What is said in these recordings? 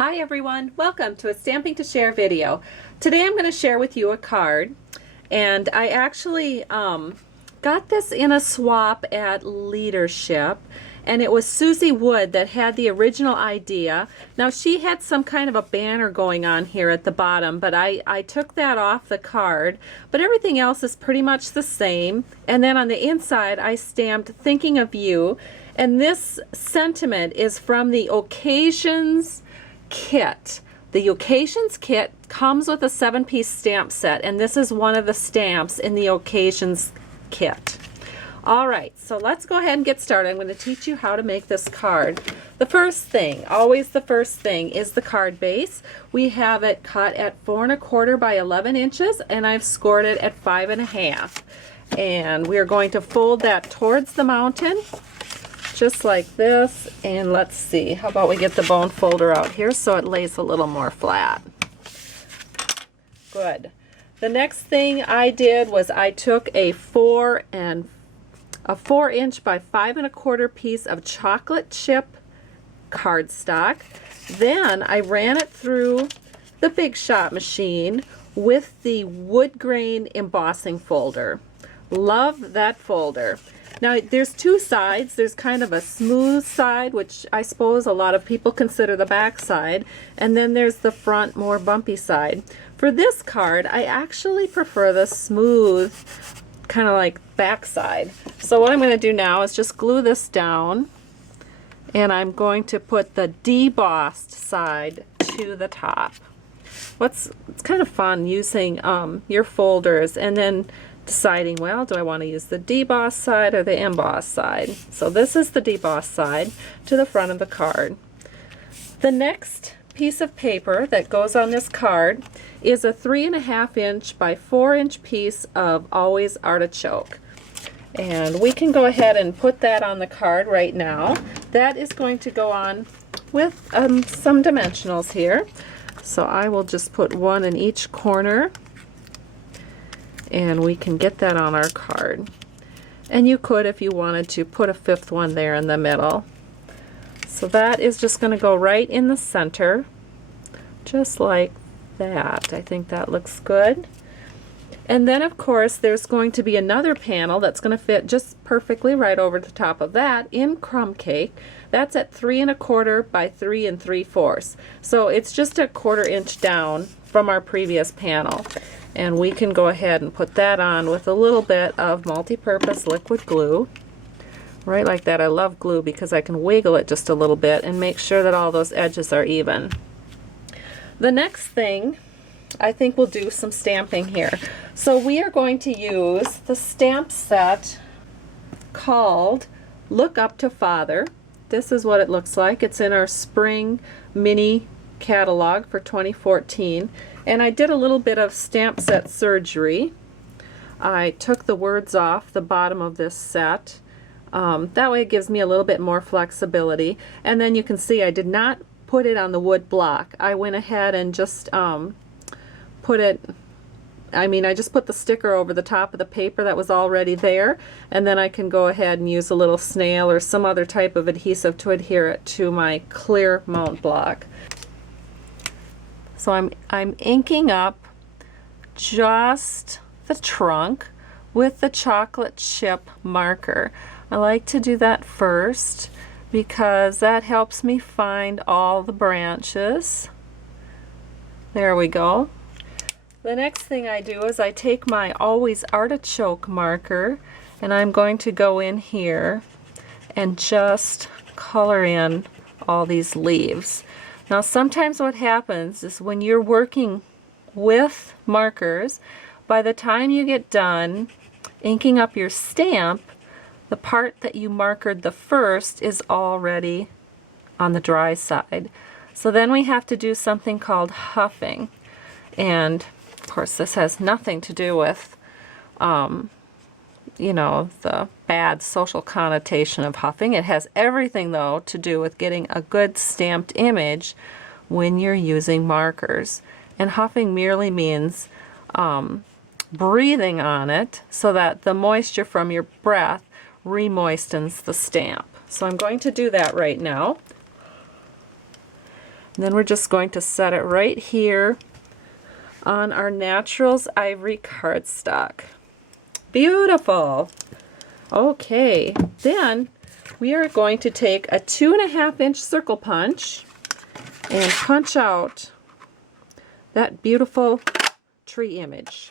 Hi everyone, welcome to a Stamping to Share video. Today I'm going to share with you a card, and I actually got this in a swap at Leadership, and it was Susie Wood that had the original idea. Now she had some kind of a banner going on here at the bottom, but I took that off the card, but everything else is pretty much the same. And then on the inside I stamped "Thinking of You," and this sentiment is from the Occasions kit. The Occasions kit comes with a 7-piece stamp set, and this is one of the stamps in the Occasions kit. Alright, so let's go ahead and get started. I'm going to teach you how to make this card. The first thing, always the first thing, is the card base. We have it cut at 4 1/4 by 11 inches, and I've scored it at 5 1/2. And we are going to fold that towards the mountain, just like this. And let's see, how about we get the bone folder out here so it lays a little more flat. Good. The next thing I did was I took a 4 inch by 5 1/4 piece of chocolate chip cardstock. Then I ran it through the Big Shot machine with the wood grain embossing folder. Love that folder. Now there's two sides. There's kind of a smooth side, which I suppose a lot of people consider the back side, and then there's the front, more bumpy side. For this card, I actually prefer the smooth, kind of like back side. So what I'm going to do now is just glue this down, and I'm going to put the debossed side to the top. It's kind of fun using your folders and then deciding, well, do I want to use the debossed side or the embossed side? So this is the debossed side to the front of the card. The next piece of paper that goes on this card is a 3 1/2 inch by 4 inch piece of Always Artichoke. And we can go ahead and put that on the card right now. That is going to go on with some dimensionals here. So I will just put one in each corner, and we can get that on our card. And you could, if you wanted to, put a 5th one there in the middle. So that is just going to go right in the center, just like that. I think that looks good. And then of course there's going to be another panel that's going to fit just perfectly right over the top of that in crumb cake. That's at 3 1/4 by 3 3/4. So it's just a 1/4 inch down from our previous panel. And we can go ahead and put that on with a little bit of multi-purpose liquid glue. Right like that. I love glue because I can wiggle it just a little bit and make sure that all those edges are even. The next thing, I think we'll do some stamping here. So we are going to use the stamp set called Look Up to Father. This is what it looks like. It's in our spring mini catalog for 2014. And I did a little bit of stamp set surgery. I took the words off the bottom of this set. That way it gives me a little bit more flexibility. And then you can see I did not put it on the wood block. I went ahead and just I just put the sticker over the top of the paper that was already there, and then I can go ahead and use a little snail or some other type of adhesive to adhere it to my clear mount block. So I'm inking up just the trunk with the chocolate chip marker. I like to do that first because that helps me find all the branches. There we go. The next thing I do is I take my Always Artichoke marker, and I'm going to go in here and just color in all these leaves. Now sometimes what happens is when you're working with markers, by the time you get done inking up your stamp, the part that you markered the first is already on the dry side. So then we have to do something called huffing. And of course this has nothing to do with you know, the bad social connotation of huffing. It has everything though to do with getting a good stamped image when you're using markers. And huffing merely means breathing on it so that the moisture from your breath remoistens the stamp. So I'm going to do that right now. And then we're just going to set it right here on our Naturals Ivory cardstock. Beautiful. Okay, then we are going to take a 2.5-inch circle punch and punch out that beautiful tree image.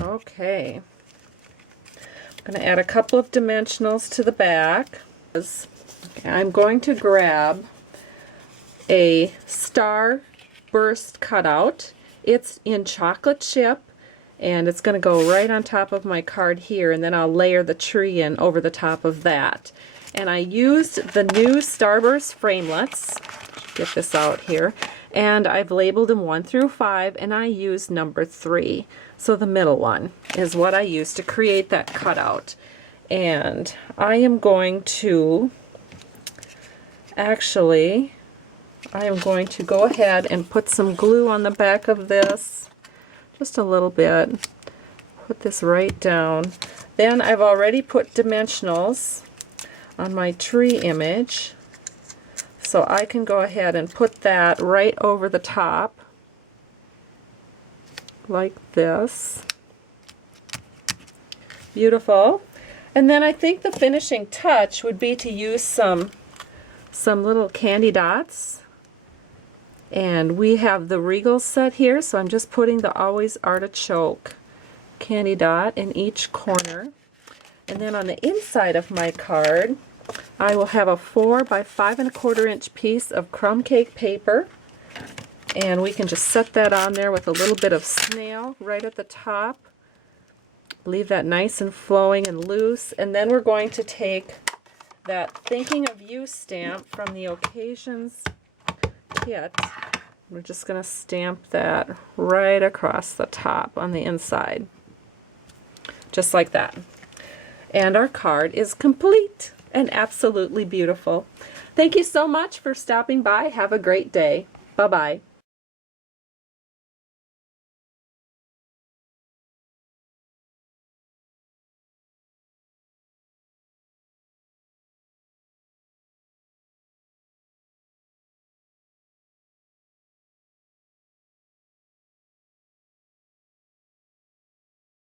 Okay. I'm going to add a couple of dimensionals to the back. Okay, I'm going to grab a star burst cutout. It's in chocolate chip, and it's going to go right on top of my card here, and then I'll layer the tree in over the top of that. And I used the new Starburst framelets. Get this out here. And I've labeled them 1 through 5, and I used number 3. So the middle one is what I used to create that cutout. And I am going to go ahead and put some glue on the back of this, just a little bit. Put this right down. Then I've already put dimensionals on my tree image, so I can go ahead and put that right over the top like this. Beautiful. And then I think the finishing touch would be to use some little candy dots. And we have the Regal set here, so I'm just putting the Always Artichoke candy dot in each corner. And then on the inside of my card, I will have a 4 by 5¼ inch piece of crumb cake paper. And we can just set that on there with a little bit of snail right at the top. Leave that nice and flowing and loose. And then we're going to take that Thinking of You stamp from the Occasions kit. We're just going to stamp that right across the top on the inside. Just like that. And our card is complete and absolutely beautiful. Thank you so much for stopping by. Have a great day. Bye-bye.